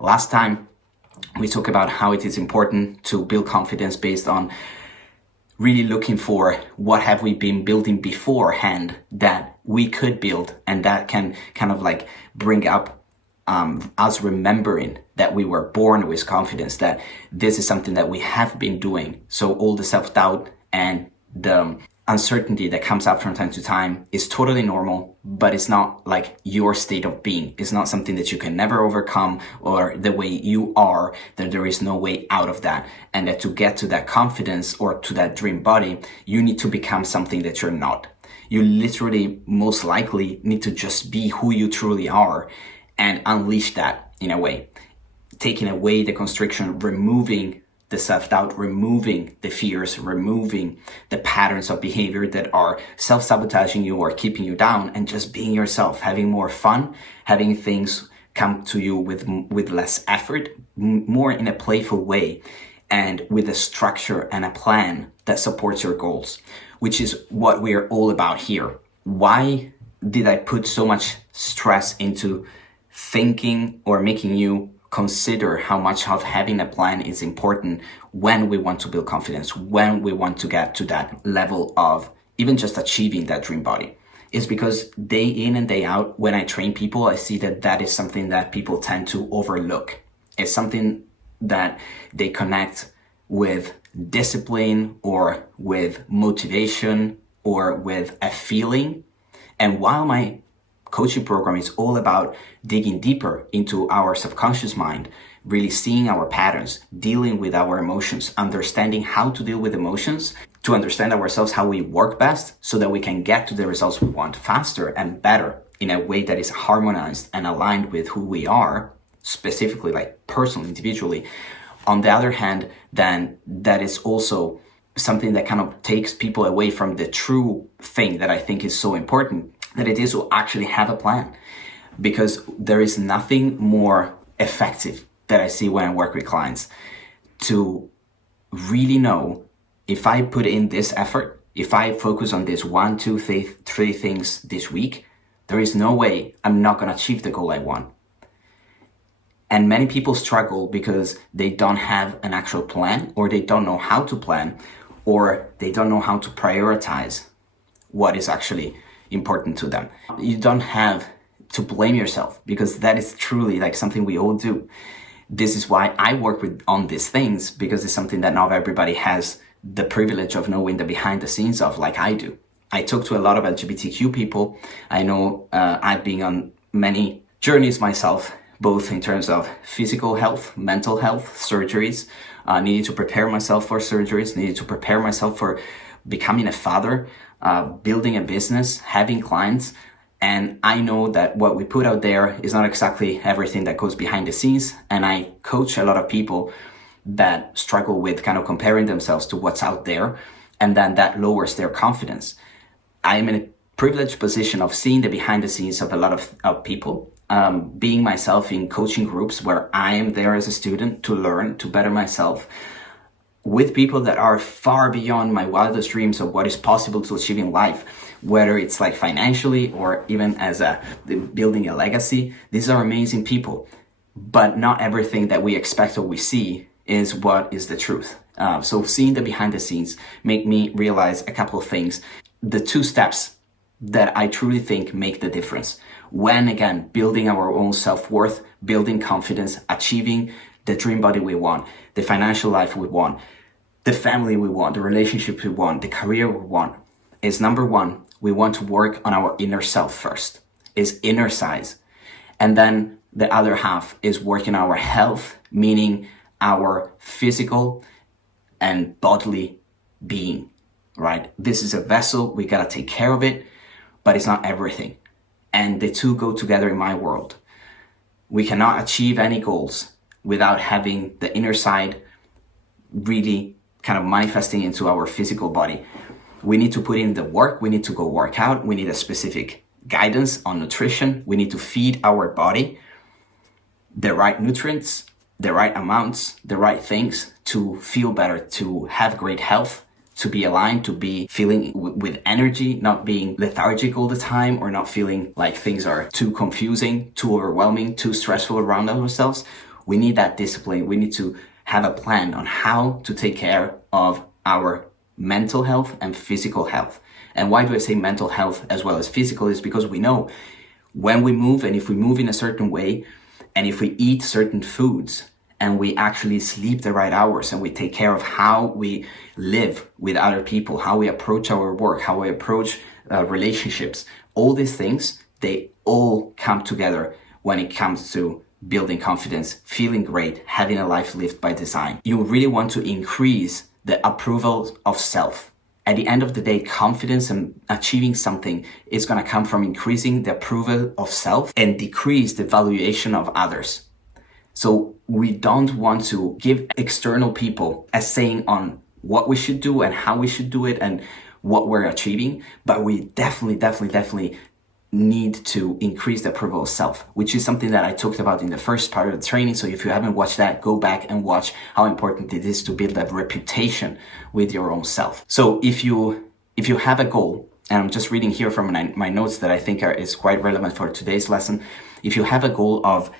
Last time we talked about how it is important to build confidence based on really looking for what have we been building beforehand that we could build, and that can kind of like bring up us remembering that we were born with confidence, that this is something that we have been doing. So all the self-doubt and the uncertainty that comes up from time to time is totally normal, but it's not like your state of being. It's not something that you can never overcome, or the way you are, that there is no way out of that. And that to get to that confidence or to that dream body, you need to become something that you're not. You literally most likely need to just be who you truly are and unleash that in a way. Taking away the constriction, removing the self-doubt, removing the fears, removing the patterns of behavior that are self-sabotaging you or keeping you down, and just being yourself, having more fun, having things come to you with less effort, more in a playful way, and with a structure and a plan that supports your goals, which is what we're all about here. Why did I put so much stress into thinking or making you consider how much of having a plan is important when we want to build confidence, when we want to get to that level of even just achieving that dream body? Is because day in and day out, when I train people, I see that that is something that people tend to overlook. It's something that they connect with discipline or with motivation or with a feeling. And while my coaching program is all about digging deeper into our subconscious mind, really seeing our patterns, dealing with our emotions, understanding how to deal with emotions, to understand ourselves, how we work best, so that we can get to the results we want faster and better in a way that is harmonized and aligned with who we are, specifically like personally, individually. On the other hand, then that is also something that kind of takes people away from the true thing that I think is so important, that it is to actually have a plan. Because there is nothing more effective that I see when I work with clients to really know, if I put in this effort, if I focus on this 1, 2, 3 things this week, there is no way I'm not going to achieve the goal I want. And many people struggle because they don't have an actual plan, or they don't know how to plan, or they don't know how to prioritize what is actually important to them. You don't have to blame yourself, because that is truly like something we all do. This is why I work on these things, because it's something that not everybody has the privilege of knowing the behind the scenes of, like I do. I talk to a lot of LGBTQ people. I know I've been on many journeys myself, both in terms of physical health, mental health, surgeries, needed to prepare myself for surgeries, needed to prepare myself for becoming a father, building a business, having clients. And I know that what we put out there is not exactly everything that goes behind the scenes. And I coach a lot of people that struggle with kind of comparing themselves to what's out there, and then that lowers their confidence. I am in a privileged position of seeing the behind the scenes of a lot of people, being myself in coaching groups where I am there as a student to learn, to better myself, with people that are far beyond my wildest dreams of what is possible to achieve in life, whether it's like financially or even as building a legacy. These are amazing people, but not everything that we expect or we see is what is the truth. So seeing the behind the scenes make me realize a couple of things. The 2 steps that I truly think make the difference when, again, building our own self-worth, building confidence, achieving the dream body we want, the financial life we want, the family we want, the relationship we want, the career we want, is number 1, we want to work on our inner self first, is inner size. And then the other half is working our health, meaning our physical and bodily being, right? This is a vessel, we gotta take care of it, but it's not everything. And the 2 go together in my world. We cannot achieve any goals without having the inner side really kind of manifesting into our physical body. We need to put in the work, we need to go work out, we need a specific guidance on nutrition, we need to feed our body the right nutrients, the right amounts, the right things to feel better, to have great health, to be aligned, to be feeling with energy, not being lethargic all the time, or not feeling like things are too confusing, too overwhelming, too stressful around ourselves. We need that discipline. We need to have a plan on how to take care of our mental health and physical health. And why do I say mental health as well as physical is because we know when we move, and if we move in a certain way, and if we eat certain foods, and we actually sleep the right hours, and we take care of how we live with other people, how we approach our work, how we approach relationships, all these things, they all come together when it comes to building confidence, feeling great, having a life lived by design. You really want to increase the approval of self. At the end of the day, confidence and achieving something is going to come from increasing the approval of self and decrease the valuation of others. So we don't want to give external people a saying on what we should do and how we should do it and what we're achieving, but we definitely need to increase the approval of self, which is something that I talked about in the first part of the training. So if you haven't watched that, go back and watch how important it is to build that reputation with your own self. So if you have a goal, and I'm just reading here from my notes that I think is quite relevant for today's lesson. If you have a goal of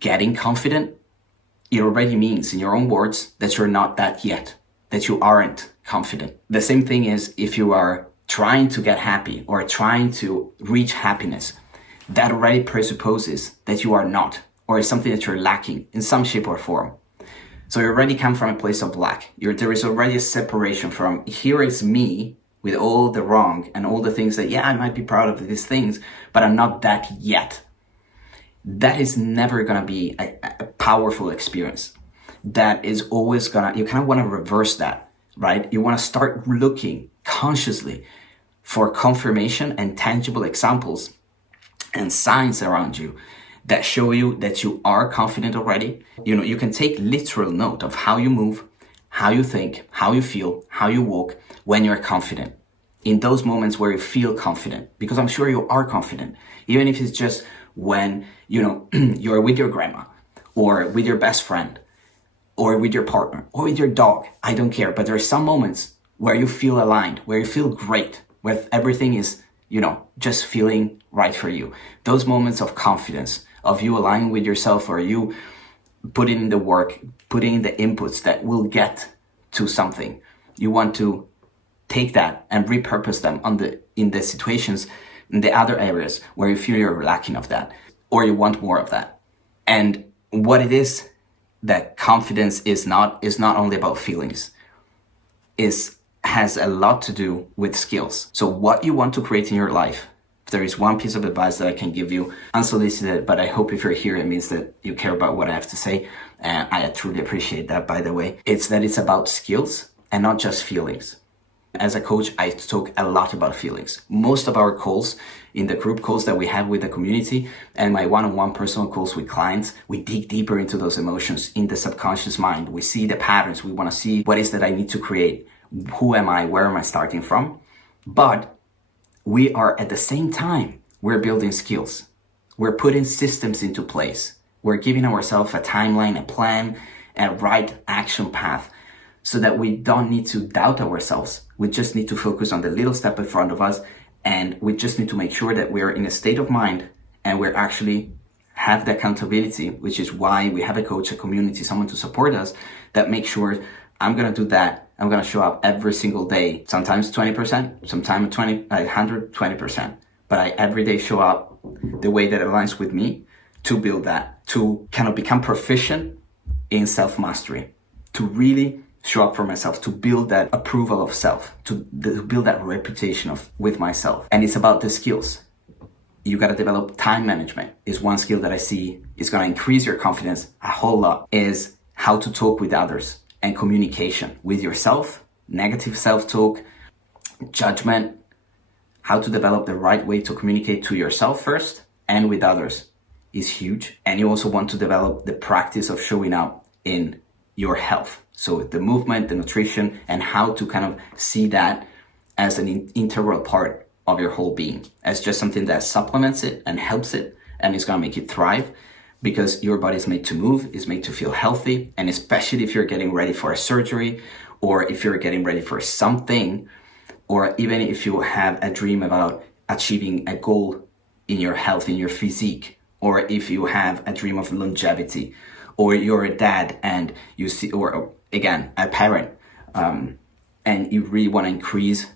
getting confident, it already means in your own words that you're not that yet, that you aren't confident. The same thing is if you are trying to get happy or trying to reach happiness, that already presupposes that you are not, or is something that you're lacking in some shape or form. So you already come from a place of lack. There is already a separation from here is me with all the wrong and all the things that, yeah, I might be proud of these things, but I'm not that yet. That is never going to be a powerful experience. That is always you kind of want to reverse that, right? You want to start looking consciously for confirmation and tangible examples and signs around you that show you that you are confident already. You can take literal note of how you move, how you think, how you feel, how you walk when you're confident. In those moments where you feel confident, because I'm sure you are confident, even if it's just when, you're with your grandma or with your best friend or with your partner or with your dog. I don't care. But there are some moments where you feel aligned, where you feel great, where everything is, just feeling right for you. Those moments of confidence, of you aligning with yourself, or you putting in the work, putting in the inputs that will get to something. You want to take that and repurpose them in the situations, in the other areas where you feel you're lacking of that, or you want more of that. And what it is that confidence is not only about feelings, has a lot to do with skills. So what you want to create in your life, if there is one piece of advice that I can give you, unsolicited, but I hope if you're here, it means that you care about what I have to say. And I truly appreciate that, by the way. It's about skills and not just feelings. As a coach, I talk a lot about feelings. Most of our calls, in the group calls that we have with the community and my one-on-one personal calls with clients, we dig deeper into those emotions in the subconscious mind. We see the patterns. We want to see what is that I need to create. Who am I? Where am I starting from? But we are at the same time, we're building skills. We're putting systems into place. We're giving ourselves a timeline, a plan, a right action path, so that we don't need to doubt ourselves. We just need to focus on the little step in front of us, and we just need to make sure that we're in a state of mind and we're actually have the accountability, which is why we have a coach, a community, someone to support us that makes sure I'm going to do that. I'm going to show up every single day, sometimes 20%, sometimes 120%. But I every day show up the way that aligns with me to build that, to kind of become proficient in self-mastery, to really show up for myself, to build that approval of self, to build that reputation with myself. And it's about the skills. You got to develop time management is one skill that I see is going to increase your confidence a whole lot, is how to talk with others and communication with yourself, negative self-talk, judgment, how to develop the right way to communicate to yourself first and with others is huge. And you also want to develop the practice of showing up in your health. So the movement, the nutrition, and how to kind of see that as an integral part of your whole being, as just something that supplements it and helps it, and it's going to make it thrive, because your body is made to move, is made to feel healthy. And especially if you're getting ready for a surgery, or if you're getting ready for something, or even if you have a dream about achieving a goal in your health, in your physique, or if you have a dream of longevity, or you're a dad and you see, or again, a parent, and you really want to increase,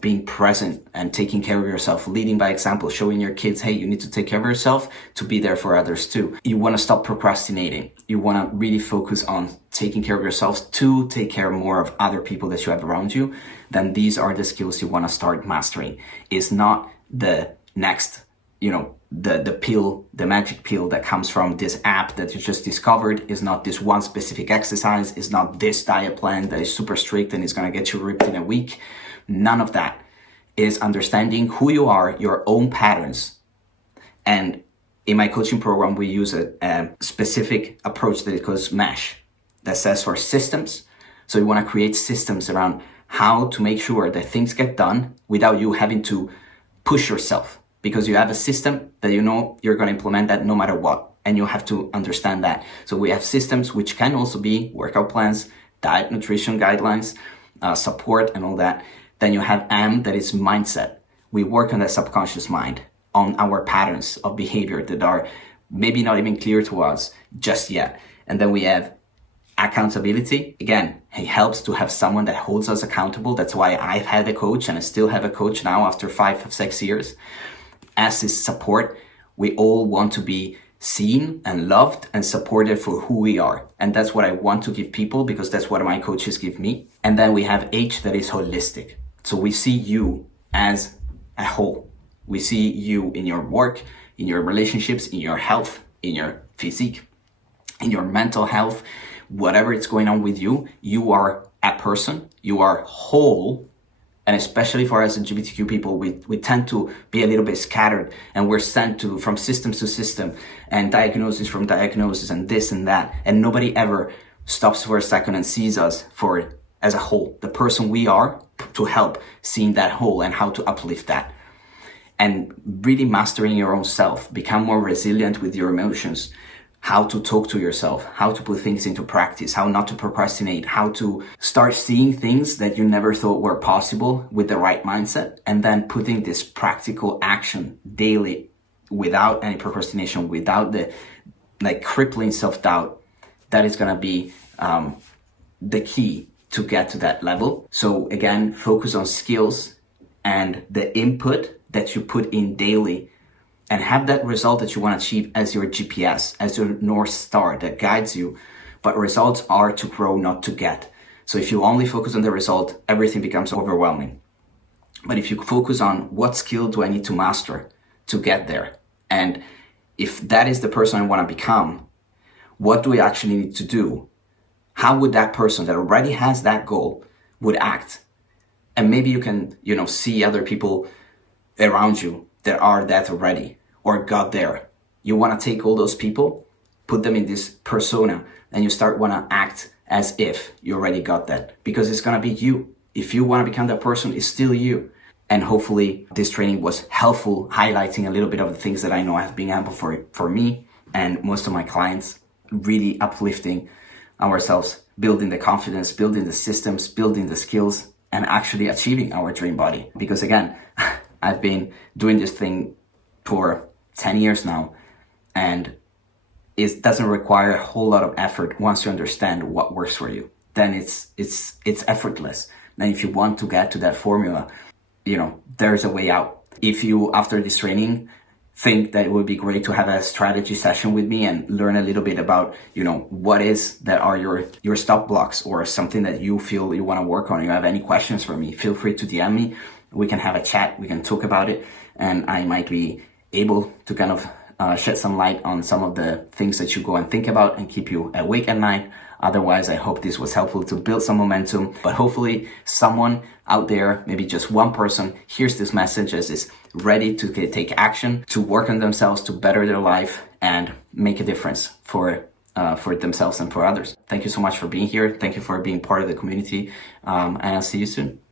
being present and taking care of yourself, leading by example, showing your kids, hey, you need to take care of yourself to be there for others too. You want to stop procrastinating. You want to really focus on taking care of yourselves to take care more of other people that you have around you. Then these are the skills you want to start mastering. It's not the next, the pill, the magic pill that comes from this app that you just discovered. Is not this one specific exercise. Is not this diet plan that is super strict and is going to get you ripped in a week. None of that. Is understanding who you are, your own patterns. And in my coaching program, we use a specific approach that is called MESH, that says for systems. So you want to create systems around how to make sure that things get done without you having to push yourself, because you have a system that you're going to implement that no matter what. And you have to understand that. So we have systems which can also be workout plans, diet, nutrition guidelines, support and all that. Then you have M, that is mindset. We work on the subconscious mind, on our patterns of behavior that are maybe not even clear to us just yet. And then we have accountability. Again, it helps to have someone that holds us accountable. That's why I've had a coach and I still have a coach now after 5 6 years. S is support. We all want to be seen and loved and supported for who we are. And that's what I want to give people, because that's what my coaches give me. And then we have H, that is holistic. So we see you as a whole. We see you in your work, in your relationships, in your health, in your physique, in your mental health, whatever is going on with you. You are a person, you are whole. And especially for us LGBTQ people, we tend to be a little bit scattered, and we're sent from system to system and diagnosis from diagnosis and this and that. And nobody ever stops for a second and sees us as a whole, the person we are, to help seeing that whole and how to uplift that. And really mastering your own self, become more resilient with your emotions, how to talk to yourself, how to put things into practice, how not to procrastinate, how to start seeing things that you never thought were possible with the right mindset, and then putting this practical action daily without any procrastination, without the crippling self-doubt. That is going to be the key to get to that level. So again, focus on skills and the input that you put in daily, and have that result that you want to achieve as your GPS, as your North Star that guides you. But results are to grow, not to get. So if you only focus on the result, everything becomes overwhelming. But if you focus on what skill do I need to master to get there? And if that is the person I want to become, what do I actually need to do? How would that person that already has that goal would act? And maybe you can, see other people around you that are that already or got there. You want to take all those people, put them in this persona, and you start want to act as if you already got that, because it's going to be you. If you want to become that person, it's still you. And hopefully this training was helpful, highlighting a little bit of the things that I know have been helpful for me and most of my clients, really uplifting ourselves, building the confidence, building the systems, building the skills, and actually achieving our dream body. Because again, I've been doing this thing for 10 years now, and it doesn't require a whole lot of effort once you understand what works for you. Then it's effortless. And if you want to get to that formula, there's a way out. If you, after this training, think that it would be great to have a strategy session with me and learn a little bit about, what is that are your stop blocks, or something that you feel you want to work on, you have any questions for me, feel free to DM me. We can have a chat, we can talk about it, and I might be able to kind of shed some light on some of the things that you go and think about and keep you awake at night. Otherwise, I hope this was helpful to build some momentum, but hopefully someone out there, maybe just one person, hears this message as is ready to take action, to work on themselves, to better their life and make a difference for themselves and for others. Thank you so much for being here. Thank you for being part of the community. And I'll see you soon.